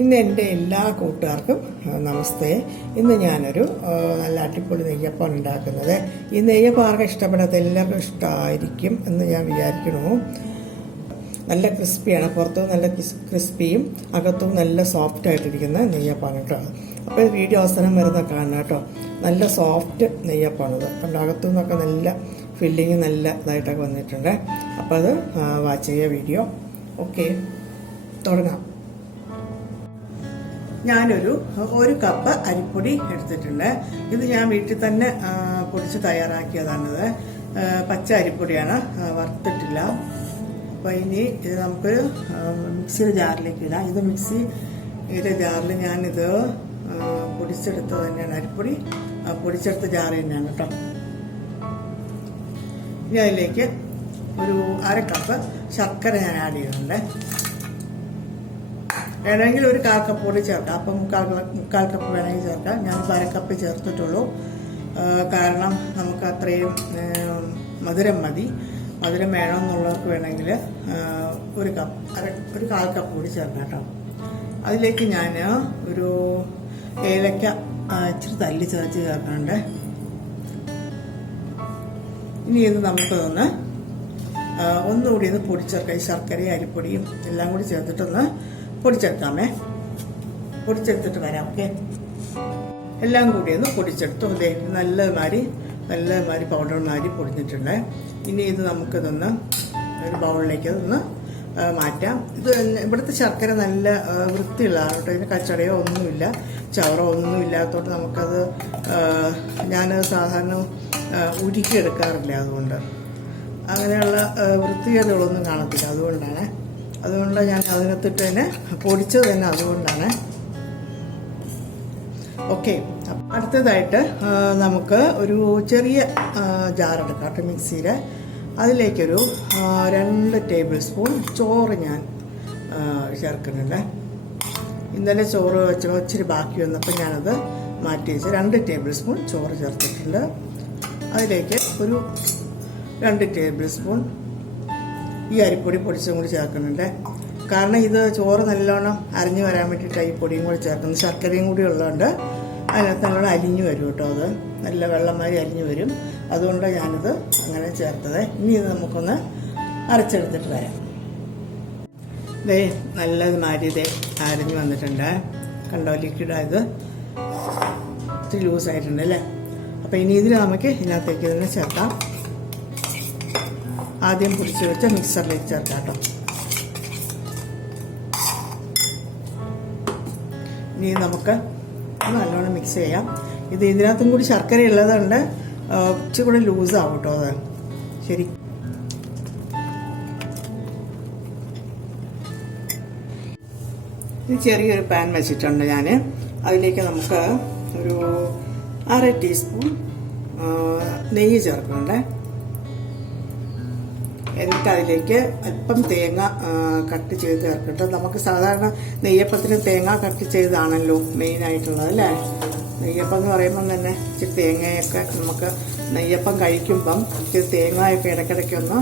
ഇന്ന് എൻ്റെ എല്ലാ കൂട്ടുകാർക്കും നമസ്തേ. ഇന്ന് ഞാനൊരു നല്ല അടിപൊളി നെയ്യപ്പമാണ് ഉണ്ടാക്കുന്നത്. ഈ നെയ്യപ്പം ആർക്കും ഇഷ്ടപ്പെടാത്ത എല്ലാവർക്കും ഇഷ്ടമായിരിക്കും എന്ന് ഞാൻ വിചാരിക്കുന്നു. നല്ല ക്രിസ്പിയാണ്, പുറത്തും നല്ല ക്രിസ്പിയും അകത്തും നല്ല സോഫ്റ്റ് ആയിട്ടിരിക്കുന്ന നെയ്യപ്പമാണ് കേട്ടോ. അപ്പോൾ വീഡിയോ അവസാനം വരുന്ന കാണണം കേട്ടോ. നല്ല സോഫ്റ്റ് നെയ്യപ്പാണിത്. അതുകൊണ്ട് അകത്തു നിന്നൊക്കെ നല്ല ഫില്ലിങ് നല്ല ഇതായിട്ടൊക്കെ വന്നിട്ടുണ്ട്. അപ്പോൾ അത് വാച്ച് ചെയ്യുക വീഡിയോ. ഓക്കെ, തുടങ്ങാം. ഞാനൊരു കപ്പ് അരിപ്പൊടി എടുത്തിട്ടുണ്ട്. ഇത് ഞാൻ വീട്ടിൽ തന്നെ പൊടിച്ച് തയ്യാറാക്കിയതാണിത്. പച്ച അരിപ്പൊടിയാണ്, വറുത്തിട്ടില്ല. അപ്പോൾ ഇനി ഇത് നമുക്ക് മിക്സിയുടെ ജാറിലേക്ക് ഇടാം. ഇത് മിക്സിയുടെ ജാറിൽ ഞാനിത് പൊടിച്ചെടുത്തത് തന്നെയാണ്, അരിപ്പൊടി പൊടിച്ചെടുത്ത ജാറ് തന്നെയാണ് കേട്ടോ. ഇനി അതിലേക്ക് ഒരു 1/2 കപ്പ് ശർക്കര ഞാൻ ആഡ് ചെയ്യുന്നുണ്ട്. വേണമെങ്കിൽ ഒരു 1/4 കപ്പ് കൂടി ചേർക്കാം. അപ്പം 1/4 കപ്പ് വേണമെങ്കിൽ ചേർക്കാം. ഞാനിപ്പോൾ 1/2 കപ്പ് ചേർത്തിട്ടുള്ളൂ. കാരണം നമുക്ക് അത്രയും മധുരം മതി. മധുരം വേണമെന്നുള്ളവർക്ക് വേണമെങ്കിൽ ഒരു 1/4 കപ്പ് കൂടി ചേർക്കാം കേട്ടോ. അതിലേക്ക് ഞാൻ ഒരു ഏലക്ക ഇച്ചിരി തല്ലി ചേർത്ത് ചേർക്കാനുണ്ട്. ഇനി ഇത് നമുക്കതൊന്ന് ഒന്നുകൂടി ഒന്ന് പൊടിച്ചേർക്കാം. ഈ ശർക്കരയും അരിപ്പൊടിയും എല്ലാം കൂടി ചേർത്തിട്ടൊന്ന് പൊടിച്ചെടുക്കാമേ. പൊടിച്ചെടുത്തിട്ട് വരാം. ഓക്കെ, എല്ലാം കൂടി ഒന്ന് പൊടിച്ചെടുത്തു. അതെ, നല്ലമാതിരി പൗഡർ മാതിരി പൊടിഞ്ഞിട്ടുണ്ട്. ഇനി ഇത് നമുക്കിതൊന്ന് ഒരു ബൗളിലേക്ക് അതൊന്ന് മാറ്റാം. ഇത് ഇവിടുത്തെ ശർക്കര നല്ല വൃത്തിയുള്ളതാണ് കേട്ടോ. ഇതിന് കച്ചടയോ ഒന്നുമില്ല, ചവറോ ഒന്നും ഇല്ലാത്തതുകൊണ്ട് നമുക്കത് ഞാൻ സാധാരണ ഉരുക്കിയെടുക്കാറില്ല. അതുകൊണ്ട് അങ്ങനെയുള്ള വൃത്തികേടുകളൊന്നും കാണത്തില്ല. അതുകൊണ്ട് ഞാൻ അതിനകത്തിട്ട് തന്നെ പൊടിച്ചത് തന്നെ അതുകൊണ്ടാണ്. ഓക്കെ, അടുത്തതായിട്ട് നമുക്ക് ഒരു ചെറിയ ജാറെടുക്കാം കേട്ടോ, മിക്സിയിൽ. അതിലേക്കൊരു 2 ടേബിൾ സ്പൂൺ ചോറ് ഞാൻ ചേർക്കുന്നുണ്ട്. ഇന്നലെ ചോറ് വെച്ചപ്പോൾ ഇച്ചിരി ബാക്കി വന്നപ്പോൾ ഞാനത് മാറ്റി വെച്ച് 2 ടേബിൾ സ്പൂൺ ചോറ് ചേർത്തിട്ടുണ്ട്. അതിലേക്ക് ഒരു 2 ടേബിൾ സ്പൂൺ ഈ അരിപ്പൊടി പൊടിച്ചും കൂടി ചേർക്കുന്നുണ്ട്. കാരണം ഇത് ചോറ് നല്ലോണം അരിഞ്ഞു വരാൻ വേണ്ടിയിട്ടാണ് ഈ പൊടിയും കൂടി ചേർക്കുന്നത്. ശർക്കരയും കൂടി ഉള്ളതുകൊണ്ട് അതിനകത്ത് നല്ലോണം അരിഞ്ഞു വരും കേട്ടോ. അത് നല്ല വെള്ളമാതിരി അരിഞ്ഞു വരും. അതുകൊണ്ടാണ് ഞാനിത് അങ്ങനെ ചേർത്തത്. ഇനി ഇത് നമുക്കൊന്ന് അരച്ചെടുത്തിട്ട് വരാം. ഇതേ നല്ലതുമാതിരി ഇതേ അരിഞ്ഞു വന്നിട്ടുണ്ട്. കണ്ടോ, ലിക്വിഡായത് ഇത്തിരി ലൂസായിട്ടുണ്ട് അല്ലേ. അപ്പോൾ ഇനി ഇതിൽ നമുക്ക് ഇതിനകത്തേക്ക് തന്നെ ചേർക്കാം. ആദ്യം പൊടിച്ച് വെച്ച മിക്സറിലേക്ക് ചേർക്കാം കേട്ടോ. ഇനി നമുക്ക് നല്ലോണം മിക്സ് ചെയ്യാം. ഇത് ഇതിനകത്തും കൂടി ശർക്കര ഉള്ളതുകൊണ്ട് ഇച്ചിരി കൂടെ ലൂസാവും കേട്ടോ. അത് ശരി. ഇത് ചെറിയൊരു പാൻ വെച്ചിട്ടുണ്ട് ഞാൻ. അതിലേക്ക് നമുക്ക് ഒരു 1/2 ടീസ്പൂൺ നെയ്യ് ചേർക്കുന്നുണ്ട്. എന്നിട്ട് അതിലേക്ക് അല്പം തേങ്ങ കട്ട് ചെയ്ത് ചേർക്കട്ടെ. നമുക്ക് സാധാരണ നെയ്യപ്പത്തിന് തേങ്ങ കട്ട് ചെയ്താണല്ലോ മെയിനായിട്ടുള്ളത് അല്ലേ. നെയ്യപ്പം എന്ന് പറയുമ്പം തന്നെ ഇച്ചിരി തേങ്ങയൊക്കെ നമുക്ക് നെയ്യപ്പം കഴിക്കുമ്പം ഇച്ചിരി തേങ്ങയൊക്കെ ഇടയ്ക്കിടയ്ക്കൊന്ന്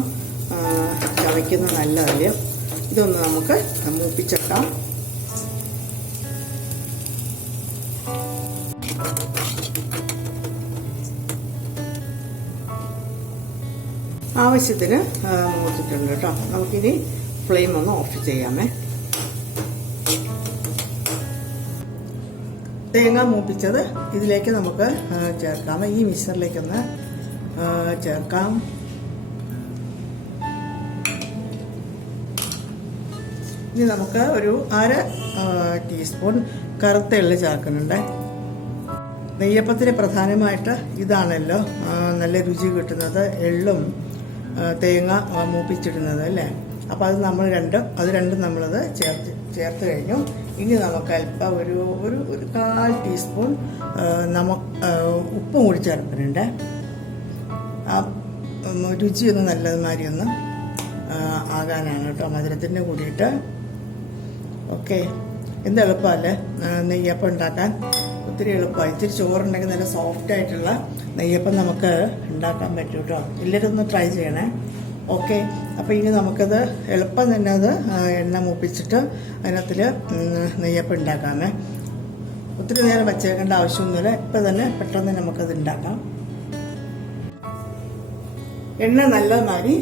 ചതയ്ക്കുന്നത് നല്ലതല്ലേ. ഇതൊന്ന് നമുക്ക് മൂപ്പിച്ചെടുക്കാം. ആവശ്യത്തിന് മൂത്തിട്ടുണ്ട് കേട്ടോ. നമുക്കിനി ഫ്ലെയിം ഒന്ന് ഓഫ് ചെയ്യാമേ. തേങ്ങ മൂപ്പിച്ചത് ഇതിലേക്ക് നമുക്ക് ചേർക്കാം. ഈ മിക്സറിലേക്കൊന്ന് ചേർക്കാം. ഇനി നമുക്ക് ഒരു 1/2 ടീസ്പൂൺ കറുത്ത എള്ള് ചേർക്കുന്നുണ്ട്. നെയ്യപ്പത്തിന് പ്രധാനമായിട്ട് ഇതാണല്ലോ നല്ല രുചി കിട്ടുന്നത്, എള്ളും തേങ്ങ മൂപ്പിച്ചിടുന്നത് അല്ലേ. അപ്പോൾ അത് നമ്മൾ രണ്ടും നമ്മളത് ചേർത്ത് കഴിഞ്ഞു. ഇനി നമുക്ക് അല്പം ഒരു 1/4 ടീസ്പൂൺ ഉപ്പും കൂടി ചേർക്കുന്നുണ്ട്. ആ രുചിയൊന്ന് നല്ലതുമാതിരി ഒന്ന് ആകാനാണ് കേട്ടോ, മധുരത്തിൻ്റെ കൂടിയിട്ട്. ഓക്കെ, എന്ത് എളുപ്പമല്ലേ നെയ്യപ്പം ഉണ്ടാക്കാൻ. ഒത്തിരി എളുപ്പമായി. ഇത്തിരി ചോറുണ്ടെങ്കിൽ നല്ല സോഫ്റ്റ് ആയിട്ടുള്ള നെയ്യപ്പം നമുക്ക് ഉണ്ടാക്കാൻ പറ്റും കേട്ടോ. എല്ലാവരും ഒന്ന് ട്രൈ ചെയ്യണേ. ഓക്കെ. അപ്പോൾ ഇനി നമുക്കത് എളുപ്പം തന്നെ അത് എണ്ണ മൂപ്പിച്ചിട്ട് അതിനകത്തിൽ നെയ്യപ്പം ഉണ്ടാക്കാമേ. ഒത്തിരി നേരം വച്ചേക്കേണ്ട ആവശ്യമൊന്നുമില്ല. ഇപ്പം തന്നെ പെട്ടെന്ന് നമുക്കത് ഉണ്ടാക്കാം. എണ്ണ നല്ല മാതിരി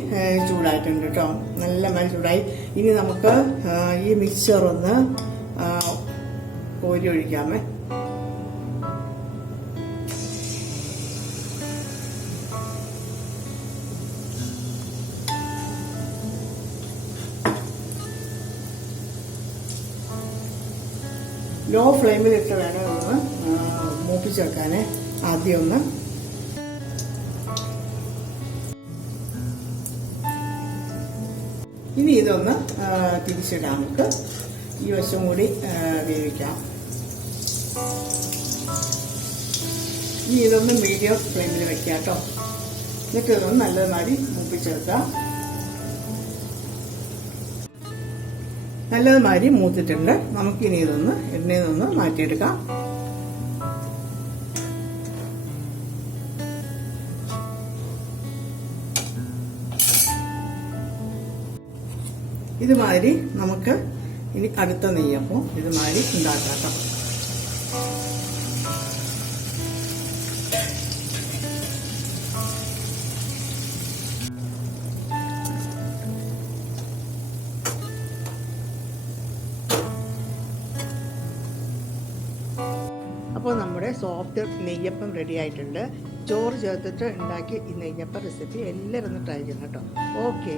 ചൂടായിട്ടുണ്ട് കേട്ടോ, നല്ല മാതിരി ചൂടായി. ഇനി നമുക്ക് ഈ മിക്സ്ചർ ഒന്ന് കോരി ഒഴിക്കാമേ. ലോ ഫ്ലെയിമിലിട്ട് വേണം ഒന്ന് മൂപ്പിച്ചെടുക്കാനേ. ആദ്യം ഒന്ന് ഇനി ഇതൊന്ന് തിരിച്ചിടാം. നമുക്ക് ഈ വശം കൂടി വേവിക്കാം. ഇനി ഇതൊന്ന് മീഡിയം ഫ്ലെയിമിൽ വെക്കാം കേട്ടോ. എന്നിട്ട് ഇതൊന്ന് നല്ലതുമാതിരി മൂപ്പിച്ചെടുക്കാം. നല്ലതുമാതിരി മൂത്തിട്ടുണ്ട്. നമുക്കിനി ഇതൊന്ന് എണ്ണയിൽ നിന്ന് മാറ്റിയെടുക്കാം. ഇതുമാതിരി നമുക്ക് ഇനി അടുത്ത നെയ്യപ്പം ഇതുമാതിരി ഉണ്ടാക്കാം. അപ്പോൾ നമ്മുടെ സോഫ്റ്റ് നെയ്യപ്പം റെഡി ആയിട്ടുണ്ട്. ചോറ് ചേർത്തിട്ട് ഉണ്ടാക്കിയ ഈ നെയ്യപ്പം റെസിപ്പി എല്ലാവരും ഒന്ന് ട്രൈ ചെയ്യണം കേട്ടോ. ഓക്കെ.